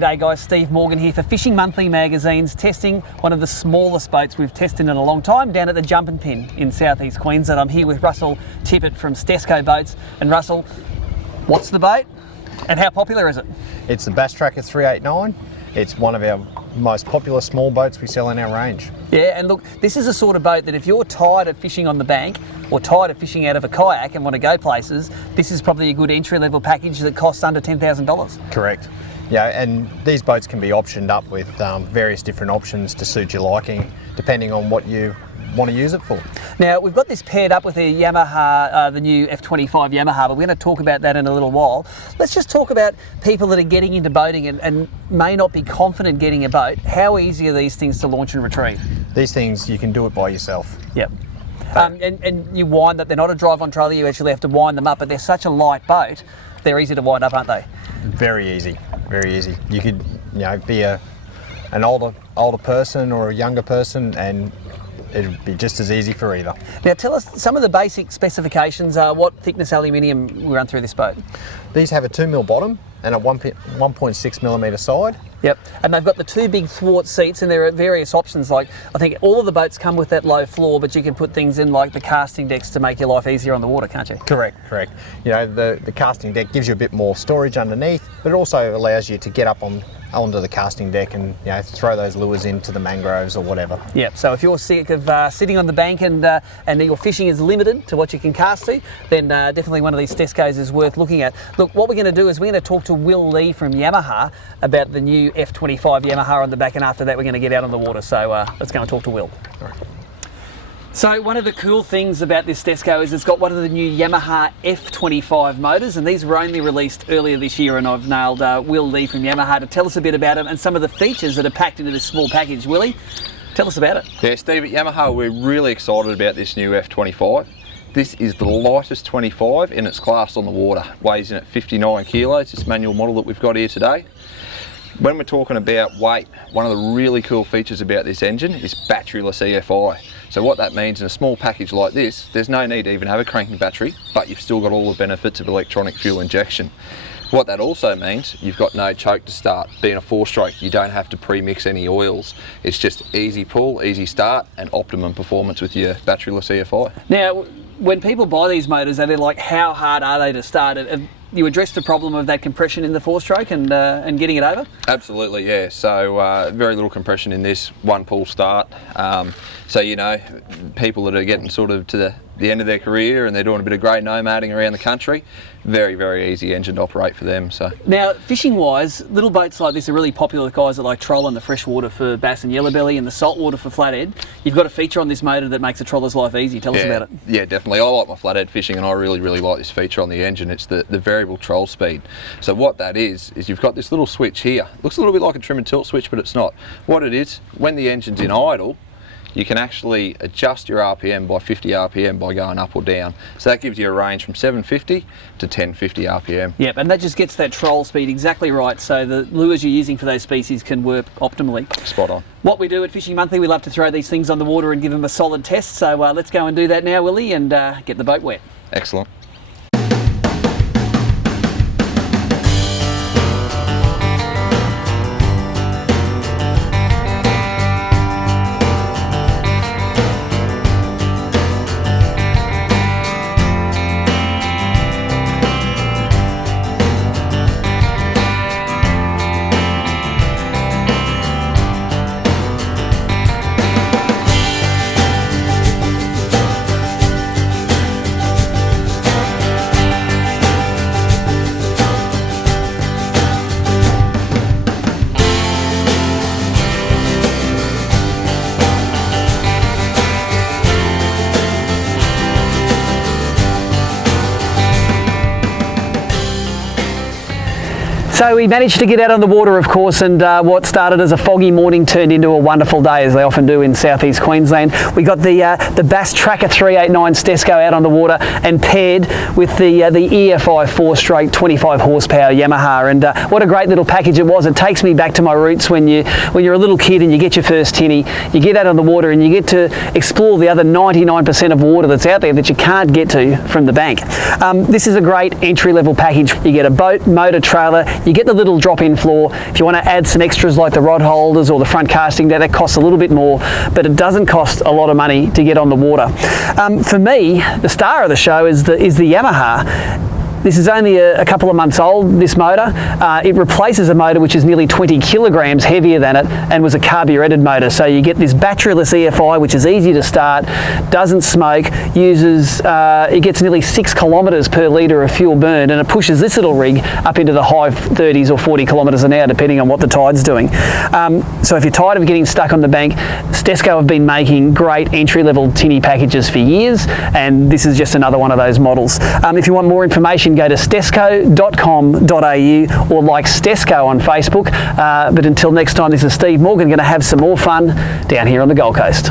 G'day guys, Steve Morgan here for Fishing Monthly Magazine's testing one of the smallest boats we've tested in a long time down at the Jumpinpin in southeast Queensland. I'm here with Russell Tippett from Stesco Boats. And Russell, what's the boat and how popular is it? It's the Bass Tracker 389. It's one of our most popular small boats we sell in our range. Yeah, and look, this is a sort of boat that if you're tired of fishing on the bank or tired of fishing out of a kayak and want to go places, this is probably a good entry-level package that costs under $10,000. Correct. Yeah, and these boats can be optioned up with various different options to suit your liking, depending on what you want to use it for. Now, we've got this paired up with the Yamaha, the new F25 Yamaha, but we're going to talk about that in a little while. Let's just talk about people that are getting into boating and may not be confident getting a boat. How easy are these things to launch and retrieve? These things, you can do it by yourself. Yep. And you wind that, they're not a drive-on trailer, you actually have to wind them up, but they're such a light boat, they're easy to wind up, aren't they? Very easy, very easy. You could, be an older person or a younger person, and it'd be just as easy for either. Now tell us some of the basic specifications. What thickness aluminium we run through this boat? These have a 2mm bottom and a 1.6mm side. Yep, and they've got the two big thwart seats, and there are various options. Like, I think all of the boats come with that low floor, but you can put things in like the casting decks to make your life easier on the water, can't you? Correct. The casting deck gives you a bit more storage underneath, but it also allows you to get up onto the casting deck and throw those lures into the mangroves or whatever. Yep, so if you're sick of sitting on the bank and your fishing is limited to what you can cast to, then definitely one of these Stescos is worth looking at. Look, what we're going to do is we're going to talk to Will Lee from Yamaha about the new F25 Yamaha on the back, and after that we're going to get out on the water. So let's go and talk to Will. All right. So one of the cool things about this Stesco is it's got one of the new Yamaha F25 motors, and these were only released earlier this year, and I've nailed Will Lee from Yamaha to tell us a bit about it and some of the features that are packed into this small package. Willie, tell us about it. Yeah, Steve, at Yamaha we're really excited about this new F25. This is the lightest 25 in its class on the water. Weighs in at 59 kilos, this manual model that we've got here today. When we're talking about weight, one of the really cool features about this engine is batteryless EFI. So what that means in a small package like this, there's no need to even have a cranking battery, but you've still got all the benefits of electronic fuel injection. What that also means, you've got no choke to start. Being a 4-stroke, you don't have to pre-mix any oils. It's just easy pull, easy start, and optimum performance with your batteryless EFI. Now, when people buy these motors, they're like, how hard are they to start? You addressed the problem of that compression in the 4-stroke and getting it over? Absolutely, yeah. So very little compression in this, one pull start. So people that are getting sort of to the end of their career and they're doing a bit of grey nomading around the country, very, very easy engine to operate for them. So now, fishing wise, little boats like this are really popular with guys that like trolling the freshwater for bass and yellowbelly and the saltwater for flathead. You've got a feature on this motor that makes a troller's life easy. Tell us about it. Yeah, definitely. I like my flathead fishing, and I really, really like this feature on the engine. It's the variable troll speed. So what that is you've got this little switch here. Looks a little bit like a trim and tilt switch, but it's not. What it is, when the engine's in idle, you can actually adjust your RPM by 50 RPM by going up or down. So that gives you a range from 750 to 1050 RPM. Yep, and that just gets that troll speed exactly right, so the lures you're using for those species can work optimally. Spot on. What we do at Fishing Monthly, we love to throw these things on the water and give them a solid test, so let's go and do that now, Willie, and get the boat wet. Excellent. So we managed to get out on the water, of course, and what started as a foggy morning turned into a wonderful day, as they often do in southeast Queensland. We got the Bass Tracker 389 Stesco out on the water and paired with the EFI 4-stroke 25 horsepower Yamaha, and what a great little package it was. It takes me back to my roots when you're a little kid and you get your first tinny, you get out on the water and you get to explore the other 99% of water that's out there that you can't get to from the bank. This is a great entry-level package. You get a boat, motor, trailer, You get the little drop-in floor. If you want to add some extras like the rod holders or the front casting deck, that costs a little bit more, but it doesn't cost a lot of money to get on the water. For me, the star of the show is the Yamaha. This is only a couple of months old, this motor. It replaces a motor which is nearly 20 kilograms heavier than it and was a carburetted motor. So you get this batteryless EFI, which is easy to start, doesn't smoke, it gets nearly 6 kilometres per litre of fuel burned, and it pushes this little rig up into the high 30s or 40 kilometres an hour, depending on what the tide's doing. So if you're tired of getting stuck on the bank, Stesco have been making great entry-level tinny packages for years, and this is just another one of those models. If you want more information, go to stesco.com.au or like Stesco on Facebook. But until next time, this is Steve Morgan, going to have some more fun down here on the Gold Coast.